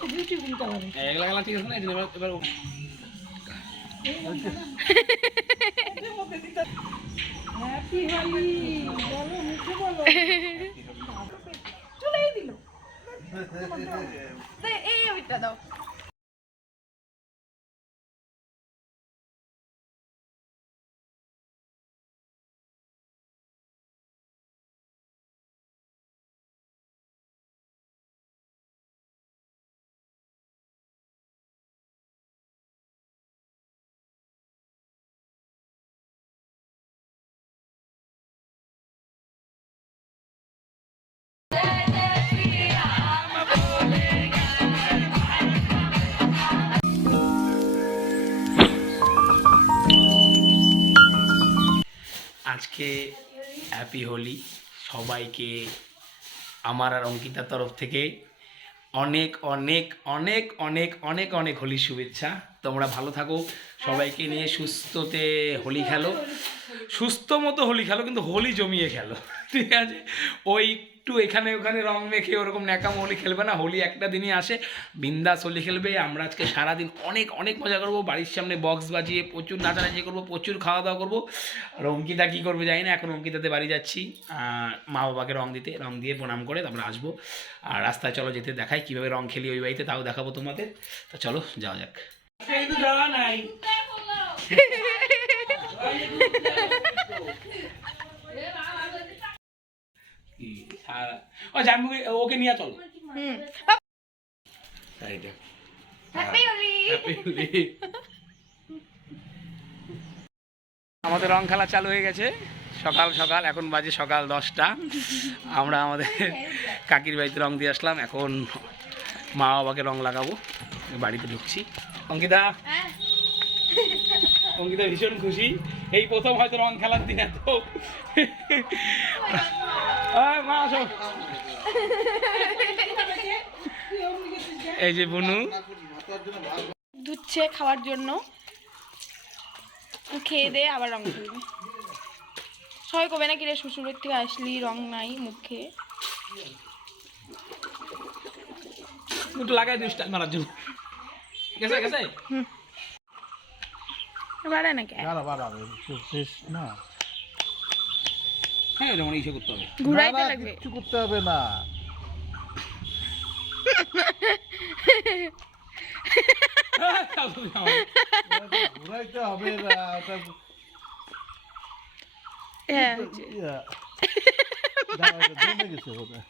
এগুলা গেলা ঠিক আছে না, এবার হ্যাপি হোলি বলো, মুখে বলো। চলেই দিল। এই ওইটা দাও। আজকে হ্যাপি হোলি সবাইকে আমার আর অঙ্কিতার তরফ থেকে অনেক অনেক অনেক অনেক অনেক অনেক হোলির শুভেচ্ছা। তোমরা ভালো থাকো, সবাইকে নিয়ে সুস্থতে হোলি খেলো, সুস্থ মতো হোলি খেলো, কিন্তু হোলি জমিয়ে খেলো, ঠিক আছে? ওই একটু এখানে ওখানে রং মেখে ওরকম ন্যাকাম হোলি খেলবে না। হোলি একটা দিনই আসে, বিন্দাস হোলি খেলবে। আমরা আজকে সারাদিন অনেক অনেক মজা করবো, বাড়ির সামনে বক্স বাজিয়ে প্রচুর নাচানাচি করবো, প্রচুর খাওয়া দাওয়া করবো। আর অঙ্কিতা কী করবে জানি না, এখন অঙ্কিতাতে বাড়ি যাচ্ছি মা বাবাকে রং দিতে, রং দিয়ে প্রণাম করে তারপরে আসবো। আর রাস্তায় চলো যেতে দেখাই কীভাবে রং খেলি ওই বাড়িতে, তাও দেখাবো তোমাদের। তো চলো যাওয়া যাক। যাওয়া নাই ওকে নিয়ে চলো। আমাদের রং খেলা চালু হয়ে গেছে সকাল সকাল, এখন বাজে সকাল 10টা। আমরা আমাদের কাকির বাড়িতে রং দিয়ে আসলাম, এখন মা বাবাকে রং লাগাবো, বাড়িতে ঢুকছি। অঙ্কিতা অঙ্কিতা ভীষণ খুশি, এই প্রথম হয়তো রং খেলার দিন এত। মা আসো, এই যে বুনু দুধছে খাওয়ার জন্য, খেয়ে দে আবার রং খেলবে। সবাই কবে না কিরে শ্বশুরের থেকে আসলি রং নাই মুখে, একটু লাগাই দিস স্টাইল মারার জন্য। গেছে গেছে বাড়ে নাকি না, হ্যাঁ যেমন ইসে করতে হবে, ঘুরাইতে লাগবে, কিছু করতে হবে না। ঘুরাইতে হবে না, হ্যাঁ জমে গেছে বোধহয়,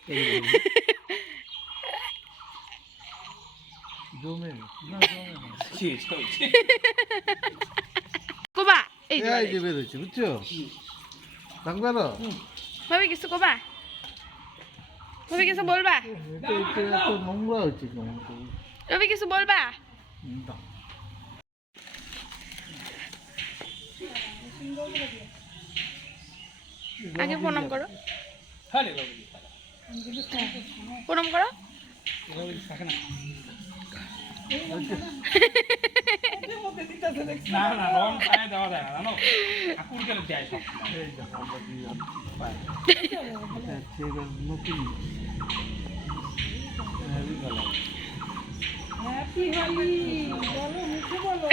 জমে না, কোবা এই যে বের হয়েছে, বুঝছো? থাকবে না ভাবি কিছু কোবা, ভাবি কিছু বলবা, এত নোংরা হচ্ছে কেমন করে? ভাবি কিছু বলবা? আগে প্রণাম করো, প্রণাম করো। না না রং পায়ে দেওয়া যায় না, জানো ঠাকুর কেন চাই সব নতুন হ্যাপি হোলি বলো, মুখে বলো।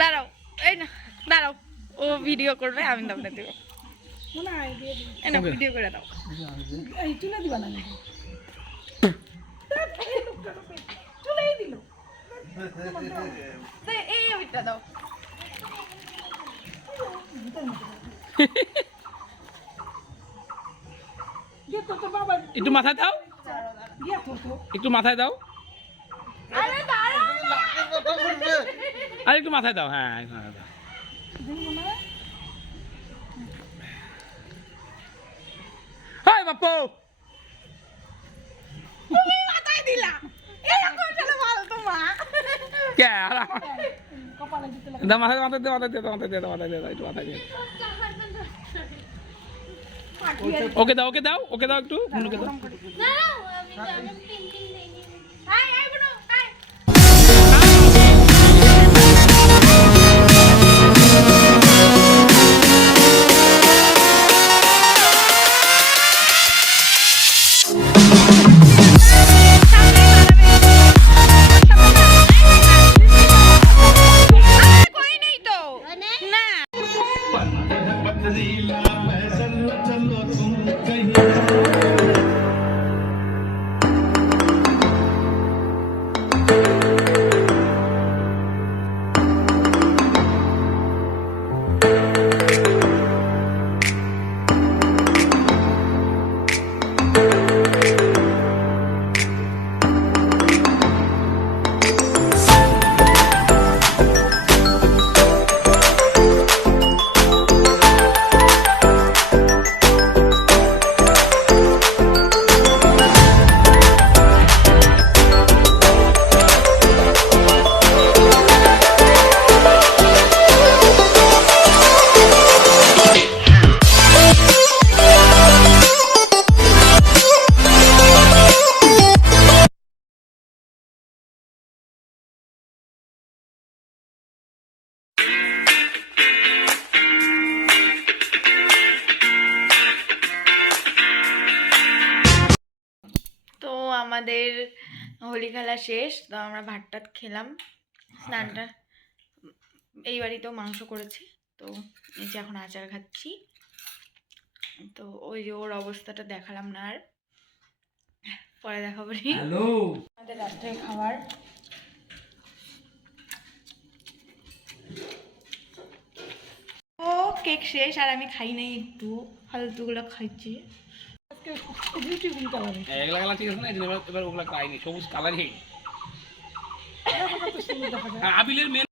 দাঁড়াও, এই না দাঁড়াও, ও ভিডিও করবে, আমি দামটা দেবো, ভিডিও করে দাও, এই তুলে দিবা না, চলেই দিল। এই ওইটা দাও। একটু মাথায় দাও, একটু মাথায় দাও, আর একটু মাথায় দাও, হ্যাঁ হাই বাপু, তুমি মাথায় দিলা, এরকম চলে ভালো তোমা কে দা মাথায় মাথায় দে, মাথায় দে, মাথায় দে, মাথায় দে, একটু মাথায় দে। ওকে দাও, ওকে দাও, ওকে দাও, একটু বুনুকে দাও। তো আমাদের হোলি খেলা শেষ, তো আমরা ভাত টাত খেলাম, স্নানটা এই বাড়িতেও মাংস করেছি, তো এই যে এখন আচার খাচ্ছি। তো ওই যে ওর অবস্থাটা দেখালাম না, আর পরে দেখাবো। হ্যালো, আমাদের রাত্রের খাবার ও কেক শেষ, আর আমি খাই নাই, একটু ফালতুগুলো খাইছি। এগুলা গেলা ঠিক আছে না, এবার ওগুলা খাইনি, সবুজ কালারই আবিলের মেন